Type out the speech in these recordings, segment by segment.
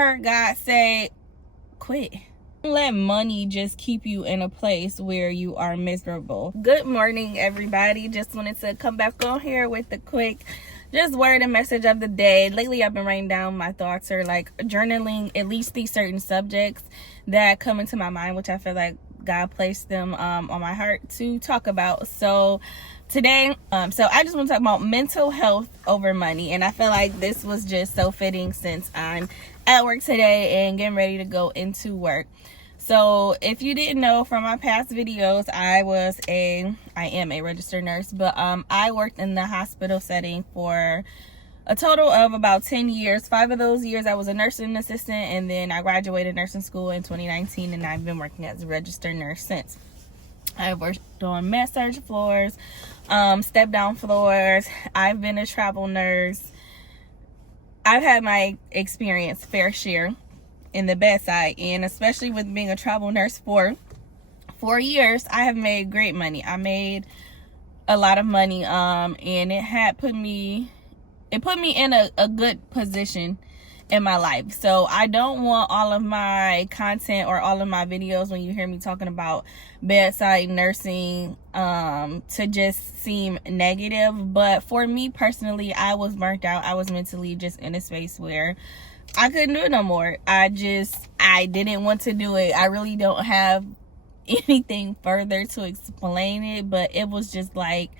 heard God say, quit. Don't let money just keep you in a place where you are miserable. Good morning, everybody. Just wanted to come back on here with a quick word and message of the day. Lately, I've been writing down my thoughts, or like journaling at least these certain subjects that come into my mind, which I feel like God placed them on my heart to talk about. So today, so I just want to talk about mental health over money, and I feel like this was just so fitting since I'm at work today and getting ready to go into work. So if you didn't know from my past videos, I am a registered nurse, but I worked in the hospital setting for a total of about 10 years. 5 of those years I was a nursing assistant, and then I graduated nursing school in 2019, and I've been working as a registered nurse since. I've worked on med surg floors, step down floors. I've been a travel nurse. I've had my experience fair share in the bedside, and especially with being a travel nurse for 4 years, I have made great money. I made a lot of money, and it put me in a good position in my life. So I don't want all of my content or all of my videos, when you hear me talking about bedside nursing, to just seem negative. But for me personally, I was burnt out. I was mentally just in a space where I couldn't do it no more. I didn't want to do it. I really don't have anything further to explain it, but it was just like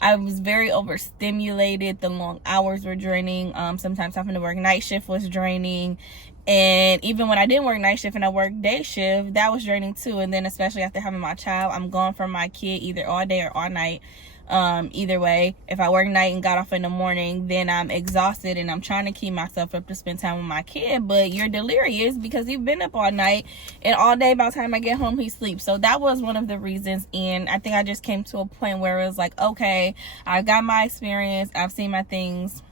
I was very overstimulated. The long hours were draining. Sometimes having to work night shift was draining. And even when I didn't work night shift and I worked day shift, that was draining too. And then especially after having my child, I'm gone from my kid either all day or all night. Either way, if I work night and got off in the morning, then I'm exhausted and I'm trying to keep myself up to spend time with my kid, but you're delirious because you've been up all night and all day. By the time I get home, he sleeps. So that was one of the reasons, and I think I just came to a point where it was like, okay, I got my experience, I've seen my things,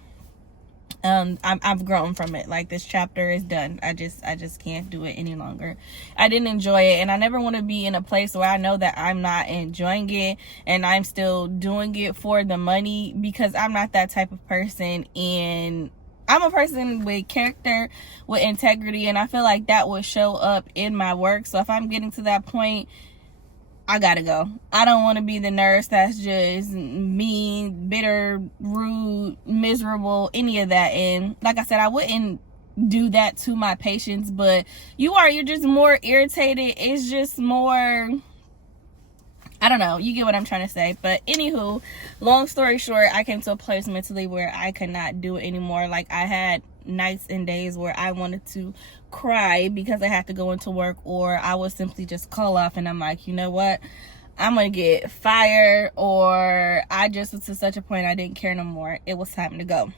I've grown from it. Like, this chapter is done. I just can't do it any longer. I didn't enjoy it, and I never want to be in a place where I know that I'm not enjoying it and I'm still doing it for the money, because I'm not that type of person. And I'm a person with character, with integrity, and I feel like that would show up in my work. So if I'm getting to that point, I gotta go. I don't want to be the nurse that's just mean, bitter, rude, miserable, any of that. And like I said, I wouldn't do that to my patients, but you're just more irritated. It's just more, I don't know, you get what I'm trying to say. But anywho, long story short, I came to a place mentally where I could not do it anymore. Like, I had nights and days where I wanted to cry because I had to go into work, or I would simply just call off, and I'm like, you know what, I'm gonna get fired. Or I just was to such a point I didn't care no more. It was time to go.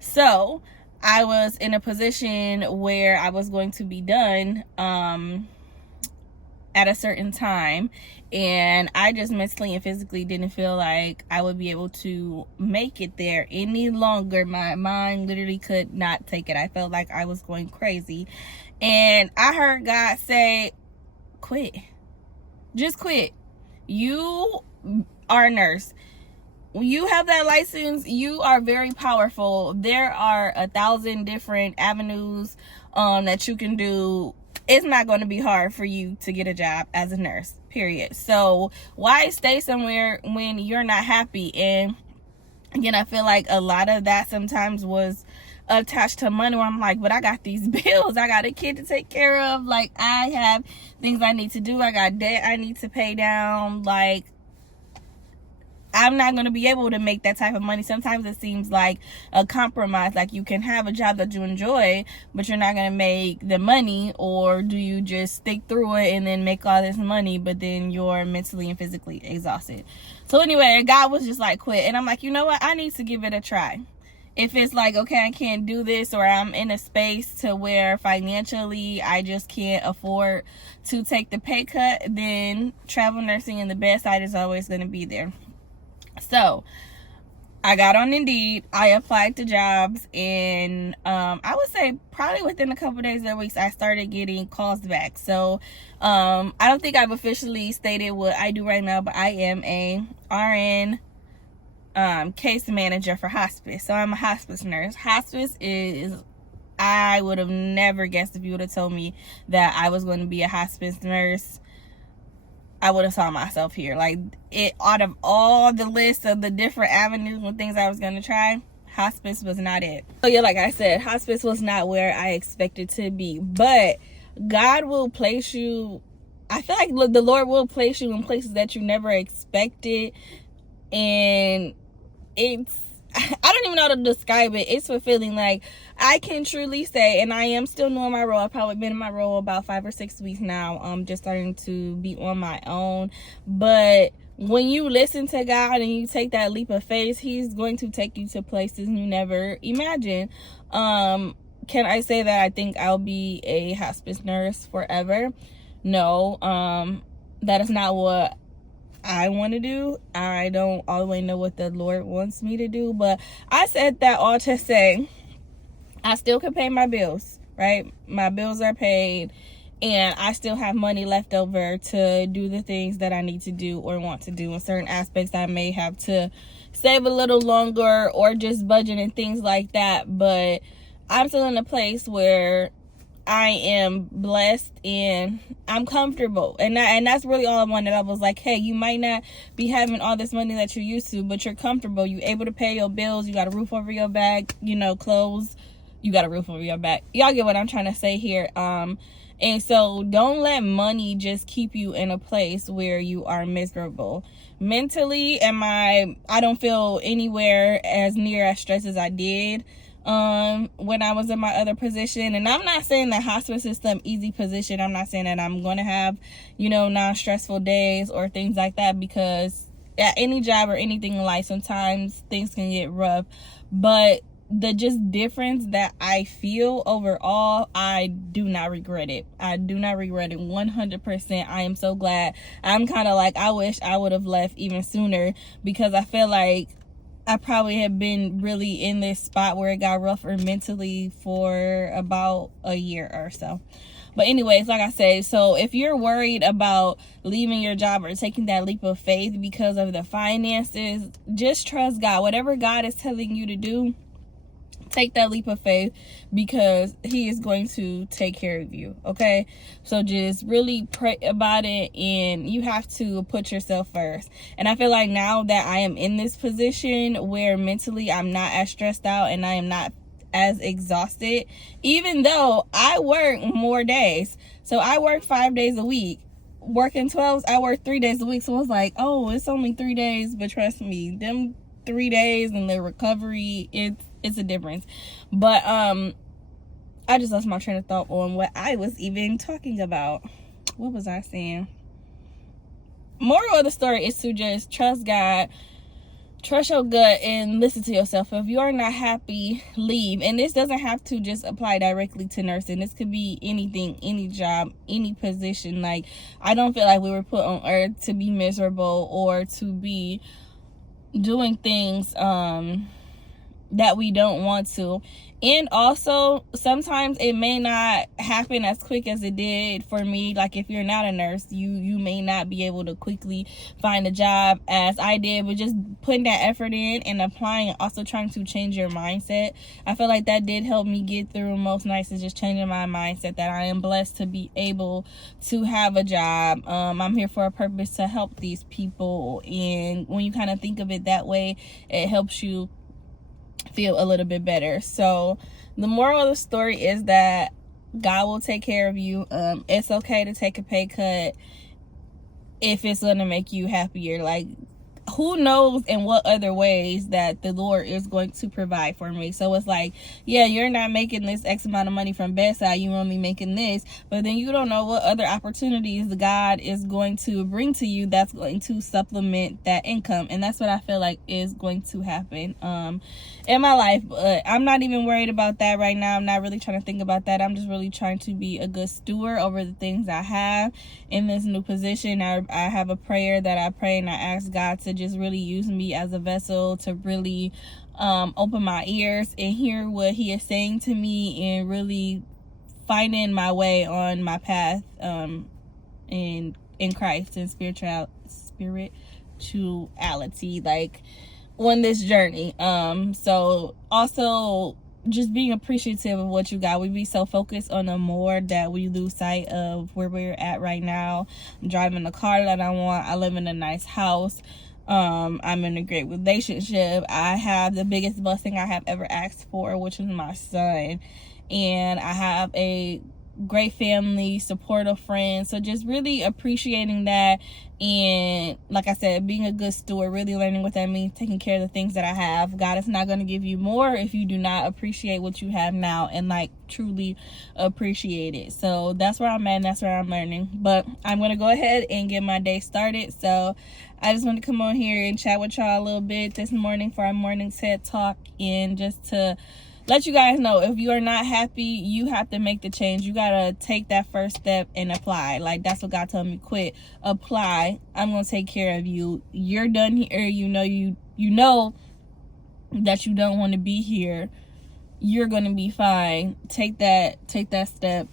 So I was in a position where I was going to be done at a certain time, and I just mentally and physically didn't feel like I would be able to make it there any longer. My mind literally could not take it. I felt like I was going crazy, and I heard God say, quit. Just quit. You are a nurse. When you have that license, you are very powerful. There are 1,000 different avenues that you can do. It's not going to be hard for you to get a job as a nurse, period. So why stay somewhere when you're not happy? And again, I feel like a lot of that sometimes was attached to money, where I'm like, but I got these bills, I got a kid to take care of, like, I have things I need to do, I got debt I need to pay down. Like, I'm not going to be able to make that type of money. Sometimes it seems like a compromise. Like, you can have a job that you enjoy, but you're not going to make the money. Or do you just stick through it and then make all this money, but then you're mentally and physically exhausted? So anyway, God was just like, quit. And I'm like, you know what? I need to give it a try. If it's like, okay, I can't do this, or I'm in a space to where financially I just can't afford to take the pay cut, then travel nursing and the bedside is always going to be there. So I got on Indeed, I applied to jobs, and I would say probably within a couple days or weeks, I started getting calls back. So I don't think I've officially stated what I do right now, but I am a RN case manager for hospice. So I'm a hospice nurse. Hospice is, I would have never guessed if you would have told me that I was going to be a hospice nurse. I would have saw myself here. Like, it, out of all the list of the different avenues and things I was going to try, hospice was not it. So yeah, like I said, hospice was not where I expected to be. But God will place you, I feel like the Lord will place you in places that you never expected. And it's, I don't even know how to describe it. It's fulfilling. Like, I can truly say, and I am still new in my role. I've probably been in my role about 5 or 6 weeks now. I'm just starting to be on my own. But when you listen to God and you take that leap of faith, He's going to take you to places you never imagined. Can I say that I think I'll be a hospice nurse forever? No. That is not what I want to do. I don't always know what the Lord wants me to do, but I said that all to say I still can pay my bills, right? My bills are paid, and I still have money left over to do the things that I need to do or want to do. In certain aspects, I may have to save a little longer or just budget and things like that, but I'm still in a place where I am blessed and I'm comfortable, and that's really all I wanted. I was like, hey, you might not be having all this money that you're used to, but you're comfortable. You're able to pay your bills. You got a roof over your back, clothes. You got a roof over your back. Y'all get what I'm trying to say here. And so don't let money just keep you in a place where you are miserable. Mentally, I don't feel anywhere as near as stressed as I did when I was in my other position. And I'm not saying that hospice is some easy position. I'm not saying that I'm going to have, non-stressful days or things like that, because at any job or anything in life, sometimes things can get rough. But the just difference that I feel overall, I do not regret it. I do not regret it 100%. I am so glad. I'm kind of like, I wish I would have left even sooner, because I feel like I probably have been really in this spot where it got rougher mentally for about a year or so. But anyways, like I said, so if you're worried about leaving your job or taking that leap of faith because of the finances, just trust God. Whatever God is telling you to do, take that leap of faith, because He is going to take care of you. Okay, so just really pray about it, and you have to put yourself first. And I feel like now that I am in this position where mentally I'm not as stressed out and I am not as exhausted, even though I work more days. So I work 5 days a week. Working 12s, I work 3 days a week. So it's like, oh, it's only 3 days, but trust me, them 3 days and the recovery, it's a difference. But I just lost my train of thought on what I was even talking about. What was I saying? Moral of the story is to just trust God, trust your gut, and listen to yourself. If you are not happy, leave. And this doesn't have to just apply directly to nursing. This could be anything, any job, any position. Like, I don't feel like we were put on earth to be miserable or to be doing things that we don't want to. And also, sometimes it may not happen as quick as it did for me. Like, if you're not a nurse, you may not be able to quickly find a job as I did. But just putting that effort in and applying, and also trying to change your mindset, I feel like that did help me get through most nights, is just changing my mindset that I am blessed to be able to have a job. I'm here for a purpose, to help these people. And when you kind of think of it that way, it helps you feel a little bit better. So the moral of the story is that God will take care of you. It's okay to take a pay cut if it's going to make you happier. Like, who knows in what other ways that the Lord is going to provide for me. So it's like, yeah, you're not making this X amount of money from bedside, you're only making this, but then you don't know what other opportunities God is going to bring to you that's going to supplement that income. And that's what I feel like is going to happen in my life. But I'm not even worried about that right now. I'm not really trying to think about that. I'm just really trying to be a good steward over the things I have in this new position. I have a prayer that I pray, and I ask God to just really use me as a vessel to really open my ears and hear what He is saying to me, and really finding my way on my path in Christ and spirituality, like on this journey. So also just being appreciative of what you got. We be so focused on the more that we lose sight of where we're at right now. I'm driving the car that I want. I live in a nice house. I'm in a great relationship. I have the biggest blessing I have ever asked for, which is my son. And I have a great family, supportive friends. So just really appreciating that, and like I said, being a good steward, really learning what that means, taking care of the things that I have. God is not going to give you more if you do not appreciate what you have now and like truly appreciate it. So that's where I'm at, and that's where I'm learning. But I'm going to go ahead and get my day started. So I just want to come on here and chat with y'all a little bit this morning for our morning TED Talk, and just to let you guys know, if you are not happy, you have to make the change. You gotta take that first step and apply. Like, that's what God told me. Quit, apply. I'm gonna take care of you. You're done here. You know that you don't want to be here. You're gonna be fine. Take that step.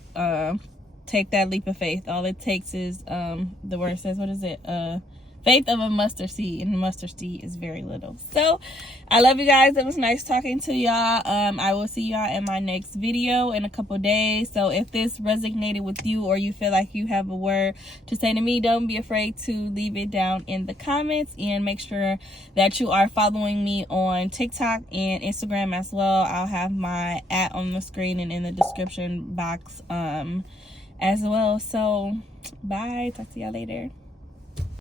Take that leap of faith. All it takes is the word says, what is it? Faith of a mustard seed, and the mustard seed is very little. So I love you guys. It was nice talking to y'all. I will see y'all in my next video in a couple days. So if this resonated with you, or you feel like you have a word to say to me, don't be afraid to leave it down in the comments, and make sure that you are following me on TikTok and Instagram as well. I'll have my @ on the screen and in the description box as well. So bye, talk to y'all later.